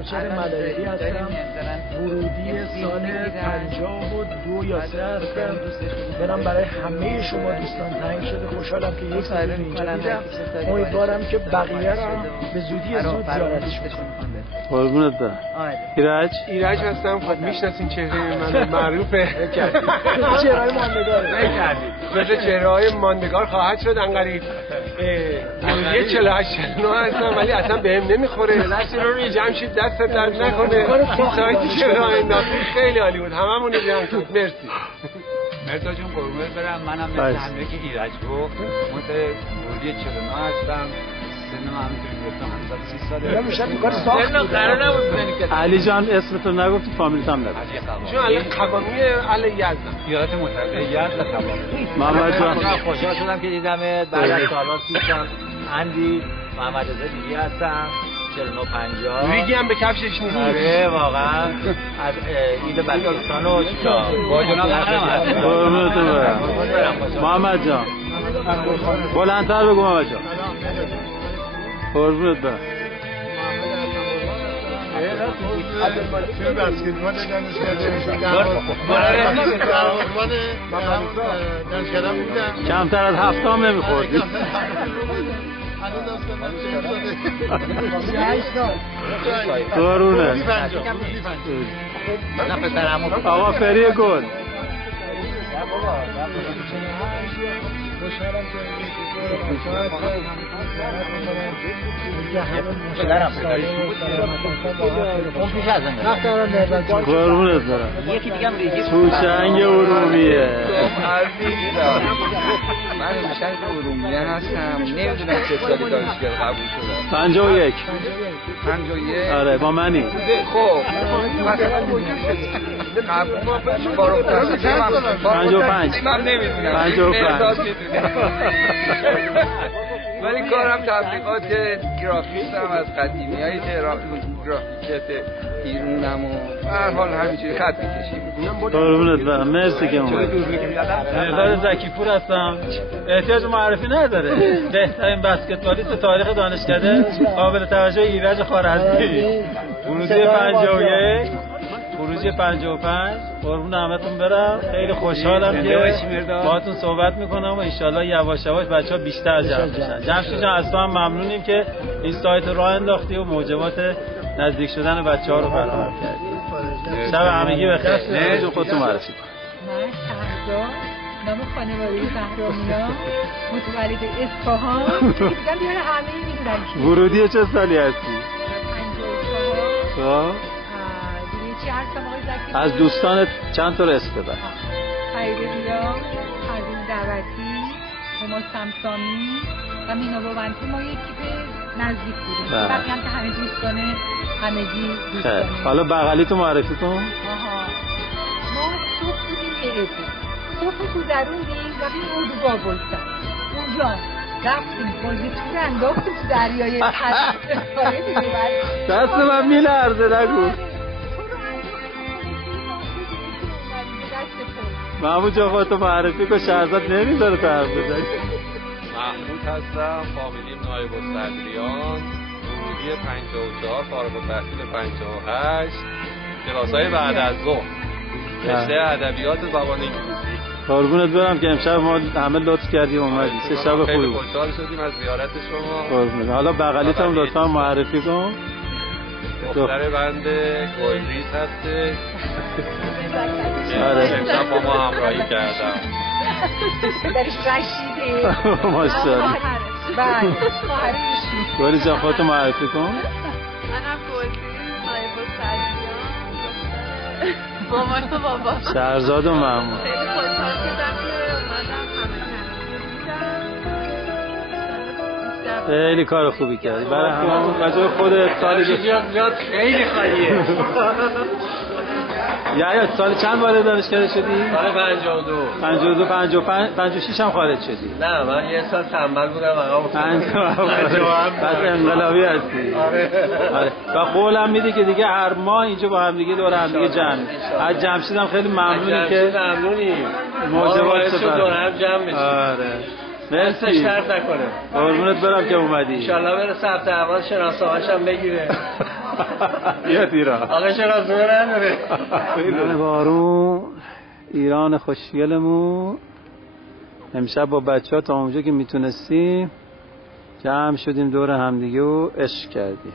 منوچهر ملایری هستم. ورودی سال 52 یا 3 هستم. برم برای همه شما دوستان تنگ شده. خوشحالم که یک سال اینجا دیدم. امیدوارم که بقیه را به زودی زود زیارتش بکنم. قربونت برم. ایرج هستم. خب میشناسین چهره من معروفه. چهره‌های ماندگار نکردید. مثل چهره‌های ماندگار خواهد شد انقریب. یه 48 هستم ولی اصلا بهم نمیخوره. جمشید دست درد نکنه. سایتی که راه انداختی خیلی عالی بود. هممون رو جمع کرد. مرسی. مرتا جون قربونت برم. منم مثل همه که ایرج گفت ورودی 49 هستم. سنم همینطوری گفتم 30 ساله. نمیشه کار ساخت. قرار نبود بزنی که علی جان اسمتو نگفتی فامیلت هم نگفت. چون علی قوامی اهل یزدم. ایالات متحده یزد قوامی. محمد جان خوشحال شدم که دیدمت بعد از سال‌ها 30 سال. اندی محمد رضا دیگی هستم. 49-50 ریگی هم به کفشش نیست. آره واقعا از عید بلوچستان و با جناب محمد جان بلندتر بگو محمد جان. قربونت برم. توی بسکتبال دانشگاه بودم. کمتر از 7 هم نمیخوردی. قرونه آقا فری گل. قربونت برم. یکی دیگه هم ریگی توشنگ ارومیه. من توشنگ ارومیه هستم. نمیدونم چه سالی دانشگاه قبول شدم. 51. آره با منی. خب مثلا قبول فاروق تحصیلی 55. من نمیدونم 55. ولی کارم تبلیغات گرافیک هم از قدیمی های گرافیکت ایرونم و هر حال همینجوری خط میکشیم. قربونت برم. مرسی که اومدی. مهداد زکیپور هستم. احتیاج معرفی نداره. بهترین بسکتبالیست تاریخ دانشکده قابل توجه ایرج خوارزمی. ورودی 51 خروجی 55. قربون همتون برم. خیلی خوشحالم که باهاتون صحبت میکنم و انشالله یواش یواش بچه‌ها بیشتر جمع بشن. جمشید جان از تو هم ممنونیم که این سایت رو راه انداختی و موجبات نزدیک شدن بچه‌ها رو فراهم کردی. شب همگی بخیر. نه خودتون معرفی کن. من شهرزاد، نام خانوادگی زهرامینا، متولد اصفهان. دیگه بیاره همه میدونن. ورودی چه سالی هستی؟ 54. چی هستم آقای زکی؟ از دوستانت چند تا اسم ببر. فرید ریا، پروین دعوتی، هما سمسامی و مینا باونتی. ما یک کیپ نزدیک بودیم. بقیه هم که همه دوستانه همگی دوستانه. حالا بغلی تو معرفی کن. آها ما صبح بودیم اعدی صبح تو دروندیم و بیم اردو بابلستان اونجا رفتیم بازی تور انداختیم تو دریای دست من میلرزه نگو. محمود جا خودتو معرفی کن. شهرزاد نمیذاره تو حرف بزنی. محمود هستم. فامیلیم نایب الصدریان. ورودی 54 فارغ التحصیل 58 کلاس‌های بعد از ظهر رشته ادبیات زبان انگلیسی. قربونت برم که امشب ما همه لطف کردیم اومدی. چه شب خوبی. خیلی خوشحال شدیم از زیارت شما. قربونت. حالا بغلیت هم لطفا معرفی کن. دختر بنده گلریز هسته. آره امشب با ما همراهی کردم. درش رشیده ماشاءالله. بله خواهرش. گلی جان خودتو معرفی کن. منم گلریز نایب الصدریان. مامان و بابا. شهرزاد و محمود. خیلی خوشحال شدم که اومدم همه خیلی کار خوبی کردی. برای هممون بجای خودت سال میاد خیلی خالیه. یا سال چند وارد دانشکده شدی؟ سال 52 56 هم خارج شدی؟ نه من یه سال تنبل بودم آقا. 52 بس انقلابی هستی. آره. و قولم میدی که دیگه هر ماه اینجا با هم دیگه دور هم دیگه جمع. از جمشید هم خیلی ممنونی که ممنونیم. موجبات سپر دور هم جمع بشیم. آره. مرسی. شرط نکنه. قربونت برم که اومدی. ان شاء الله بره ثبت احوال شناسنامه‌ش هم بگیره. بیاد ایران. آقا چرا زور نداره؟ من بارون ایران خوشگلمون امشب با بچه‌ها تا اونجا که میتونستیم جمع شدیم دور همدیگه و عشق کردیم.